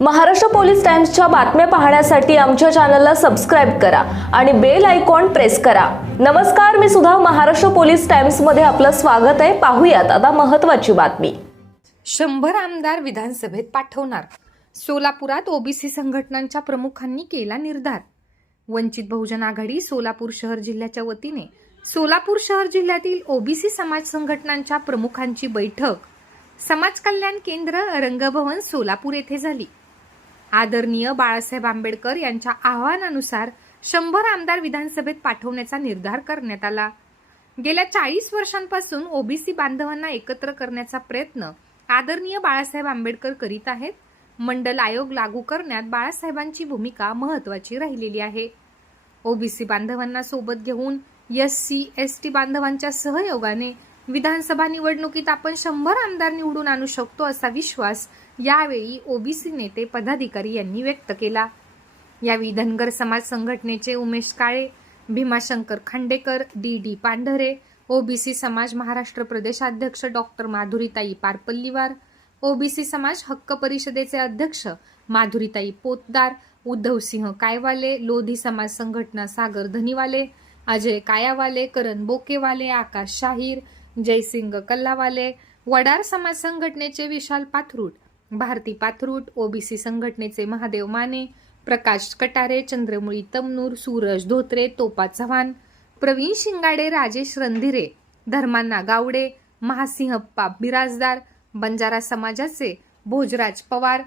Maharashtra police टाइम्सच्या बातम्या पाहण्यासाठी आमच्या चॅनलला सबस्क्राईब करा आणि बेल आयकॉन प्रेस करा. नमस्कार मी सुद्धा महाराष्ट्र पोलीस टाइम्समध्ये आपलं स्वागत आहे. पाहूयात आता महत्वाची बातमी. शंभर आमदार विधानसभेत पाठवणार. सोलापुरात ओबीसी संघटनांच्या प्रमुखांनी केला निर्धार. वंचित बहुजन आघाडी सोलापूर शहर जिल्ह्याच्या वतीने सोलापूर शहर जिल्ह्यातील ओबीसी समाज संघटनांच्या प्रमुखांची बैठक. समाज कल्याण केंद्र रंगभवन सोलापूर येथे झाली. आदरणीय बाळासाहेब आंबेडकर यांच्या आवाहनानुसार शंभर आमदार विधानसभेत पाठवण्याचा निर्धार करण्यात आला. गेल्या चाळीस वर्षांपासून ओबीसी बांधवांना एकत्र करण्याचा प्रयत्न आदरणीय बाळासाहेब आंबेडकर करीत आहेत. मंडल आयोग लागू करण्यात बाळासाहेबांची भूमिका महत्वाची राहिलेली आहे. ओबीसी बांधवांना सोबत घेऊन एस सी एस टी बांधवांच्या सहयोगाने विधानसभा निवडणुकीत आपण शंभर आमदार निवडून आणू शकतो असा विश्वास यावेळी ओबीसी नेते पदाधिकारी यांनी व्यक्त केला. यावेळी धनगर समाज संघटनेचे Umesh Kale Bhimashankar Khandekar D D Pandhare OBC समाज महाराष्ट्र प्रदेशाध्यक्ष डॉक्टर माधुरीताई पारपल्लीवार ओबीसी समाज हक्क परिषदेचे अध्यक्ष माधुरीताई पोतदार उद्धवसिंह कायवाले लोधी समाज संघटना सागर धनीवाले अजय कायावाले करण बोकेवाले आकाश शाहीर जयसिंग कल्लावाले वडार समाज संघटनेचे विशाल पाथरूट भारती पाथरूट ओबीसी संघटनेचे महादेव माने प्रकाश कटारे चंद्रमुळी तमनूर सूरज धोत्रे तोपा चव्हाण प्रवीण शिंगाडे राजेश रणधिरे धर्मांना गावडे महासिंहप्पा बिराजदार बंजारा समाजाचे Bhojraj Pawar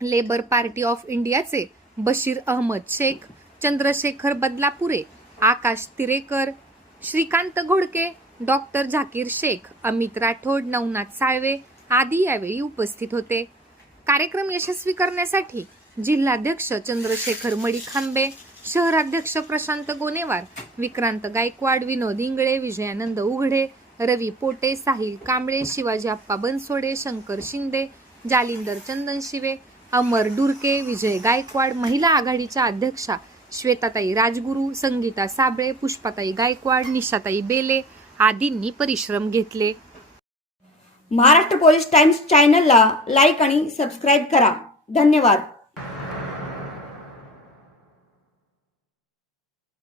labour party of इंडियाचे बशीर अहमद शेख चंद्रशेखर बदलापुरे आकाश तिरेकर श्रीकांत घोडके डॉक्टर झाकीर शेख अमित राठोड नवनाथ साळवे आदी यावेळी उपस्थित होते. कार्यक्रम यशस्वी करण्यासाठी जिल्हाध्यक्ष चंद्रशेखर मडीखांबे शहराध्यक्ष प्रशांत गोनेवार विक्रांत गायकवाड विनोद इंगळे विजयानंद उघडे रवी पोटे साहिल कांबळे शिवाजी आप्पा बनसोडे शंकर शिंदे जालिंदर चंदन शिवे अमर डुरके विजय गायकवाड महिला आघाडीच्या अध्यक्षा श्वेताताई राजगुरू संगीता साबळे पुष्पाताई गायकवाड निशाताई बेले आदींनी परिश्रम घेतले. महाराष्ट्र पोलीस टाइम्स चॅनलला लाईक आणि सबस्क्राईब करा. धन्यवाद.